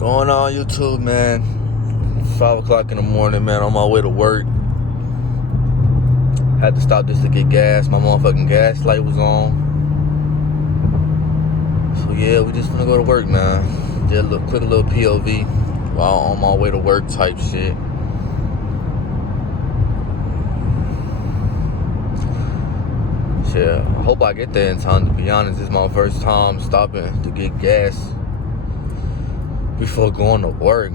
Going on YouTube, man. 5 o'clock in the morning, man. On my way to work. Had to stop just to get gas. My motherfucking gas light was on. So yeah, we just gonna go to work now. Did a quick little POV while on my way to work type shit. Yeah, I hope I get there in time. To be honest, this is my first time stopping to get gas before going to work.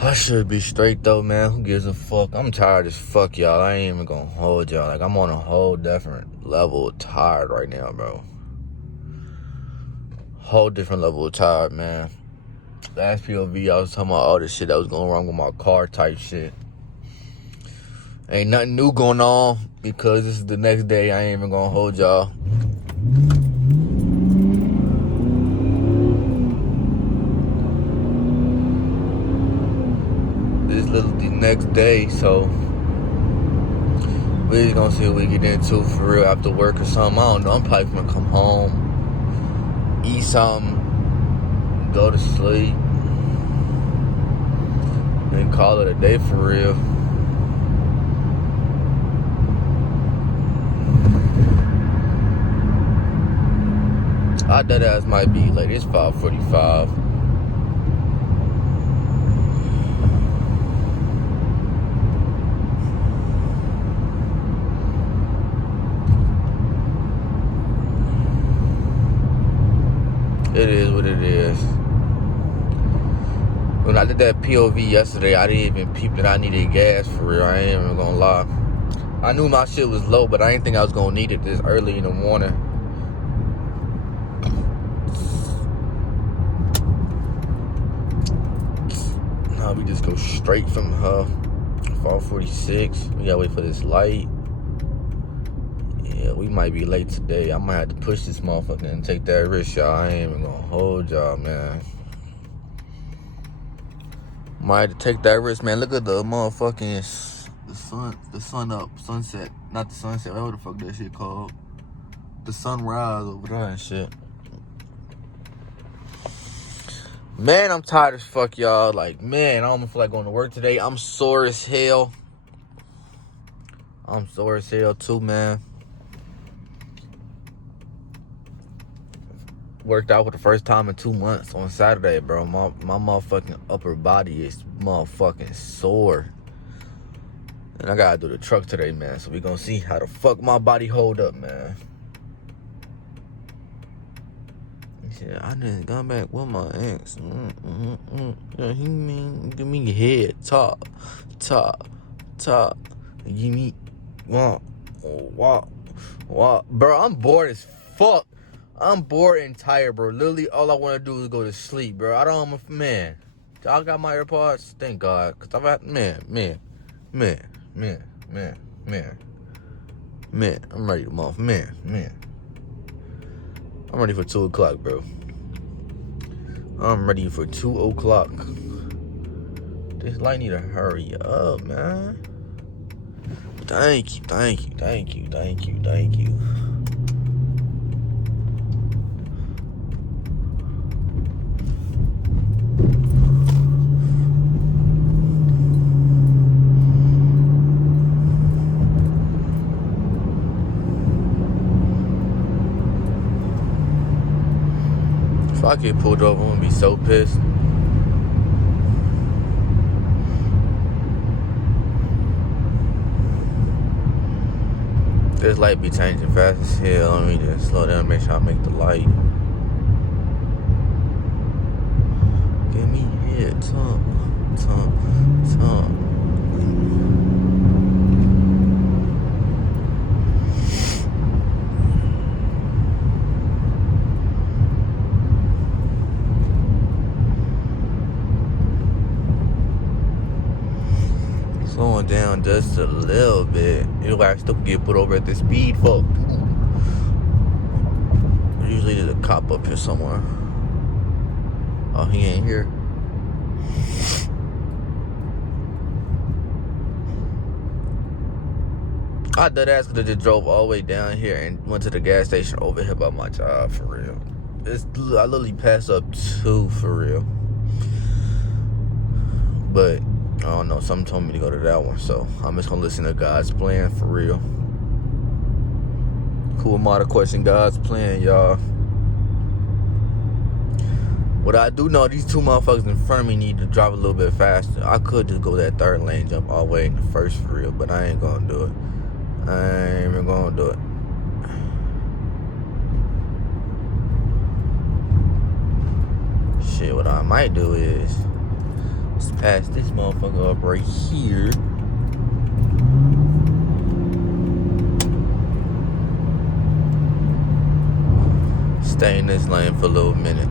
I should be straight though, man. Who gives a fuck? I'm tired as fuck, y'all. I ain't even gonna hold y'all. Like, I'm on a whole different level of tired right now, bro. Whole different level of tired, man. Last POV, I was talking about all this shit that was going wrong with my car type shit. Ain't nothing new going on because this is the next day. I ain't even gonna hold y'all. This is literally the next day, so we just gonna see what we get into for real after work or something. I don't know. I'm probably gonna come home, eat something, go to sleep, and call it a day for real. I dead ass might be late. It's 5:45. It is what it is. When I did that POV yesterday, I didn't even peep that I needed gas for real. I ain't even gonna lie. I knew my shit was low, but I didn't think I was gonna need it this early in the morning. Now we just go straight from her. 4:46. We gotta wait for this light. Yeah, we might be late today. I might have to push this motherfucker and take that risk, y'all. I ain't even gonna hold y'all, man. Might have to take that risk, man. Look at the motherfucking sunset. Not the sunset. What the fuck that shit called? The sunrise over there and shit. Man, I'm tired as fuck, y'all. Like, man, I don't feel like going to work today. I'm sore as hell. I'm sore as hell too, man. Worked out for the first time in 2 months on Saturday, bro. My motherfucking upper body is motherfucking sore. And I gotta do the truck today, man. So we gonna see how the fuck my body hold up, man. He said, I didn't got back with my ex. Yeah, he mean, give me your head. Talk. Give me, walk. Bro, I'm bored as fuck. I'm bored and tired, bro. Literally, all I want to do is go to sleep, bro. I don't, man. Y'all got my AirPods? Thank God. Because I've had, man. I'm ready to move. Man. I'm ready for 2 o'clock, bro. I'm ready for 2 o'clock. This light need to hurry up, man. Thank you. If I get pulled over, I'm gonna be so pissed. This light be changing fast as hell. Let me just slow down, make sure I make the light. Give me hit, talk. Slowing down just a little bit. It'll actually still get put over at the speed, fuck. Usually there's a cop up here somewhere. Oh, he ain't here. I dead ass could have just drove all the way down here and went to the gas station over here by my job, for real. I literally passed up 2, for real. But I don't know, something told me to go to that one, so I'm just gonna listen to God's plan, for real. Who am I to question God's plan, y'all? What I do know, these 2 motherfuckers in front of me need to drive a little bit faster. I could just go that 3rd lane, jump all the way in the 1st, for real, but I ain't gonna do it. I ain't even gonna do it. Shit, what I might do is just pass this motherfucker up right here. Stay in this lane for a little minute.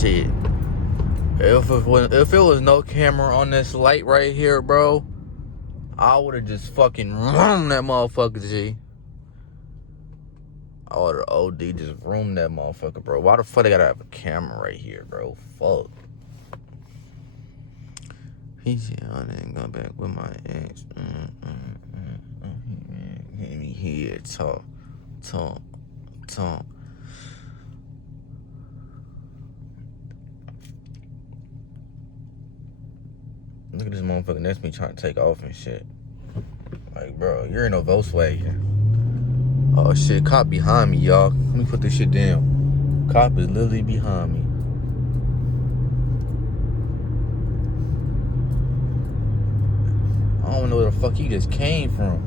Shit. If it was no camera on this light right here, bro, I would have just fucking roomed that motherfucker, G. I would have OD just roomed that motherfucker, bro. Why the fuck they gotta have a camera right here, bro? Fuck. He said, I didn't go back with my ex. Hit me here, talk. Look at this motherfucker next to me trying to take off and shit. Like, bro, you're in a Volkswagen. Oh, shit, cop behind me, y'all. Let me put this shit down. Cop is literally behind me. I don't know where the fuck he just came from.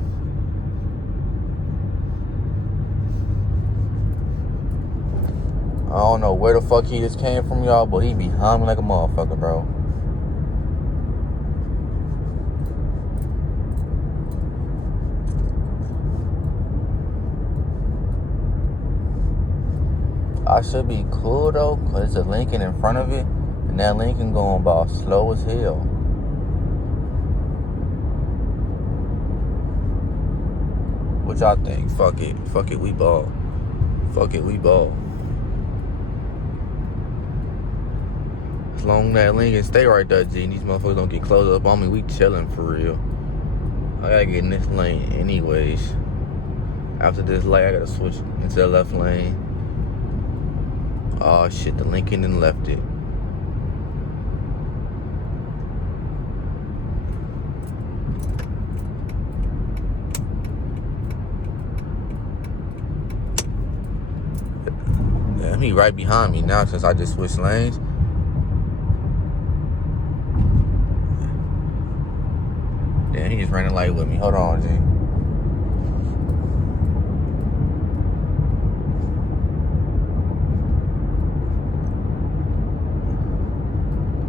I don't know where the fuck he just came from, y'all, but he behind me like a motherfucker, bro. I should be cool though, cause there's a Lincoln in front of it, and that Lincoln going about slow as hell. What y'all think? Fuck it, we ball. Fuck it, we ball. As long as that Lincoln stay right there, G, and these motherfuckers don't get close up on me, we chilling for real. I gotta get in this lane anyways. After this light, I gotta switch into the left lane. Oh shit, the Lincoln and left it. Yeah, he right behind me now since I just switched lanes. Damn, he just ran a light with me. Hold on, G.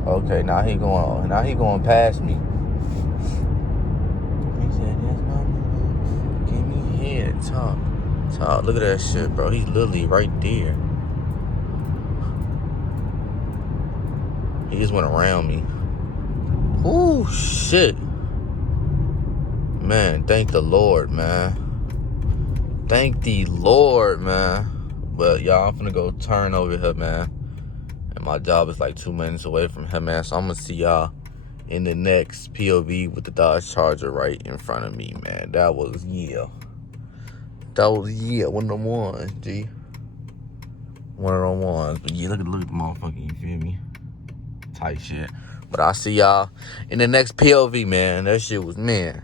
Okay, now he going past me. He said, "That's my mama. Give me here, talk. Look at that shit, bro. He's literally right there. He just went around me. Ooh, shit. Man, thank the Lord, man. Thank the Lord, man. But y'all, I'm finna go turn over here, man. And my job is like 2 minutes away from him, man. So I'm gonna see y'all in the next POV with the Dodge Charger right in front of me, man. That was, yeah. One of them ones, G. One of them ones. But yeah, look at the motherfucker, you feel me? Tight shit. But I'll see y'all in the next POV, man. That shit was, man.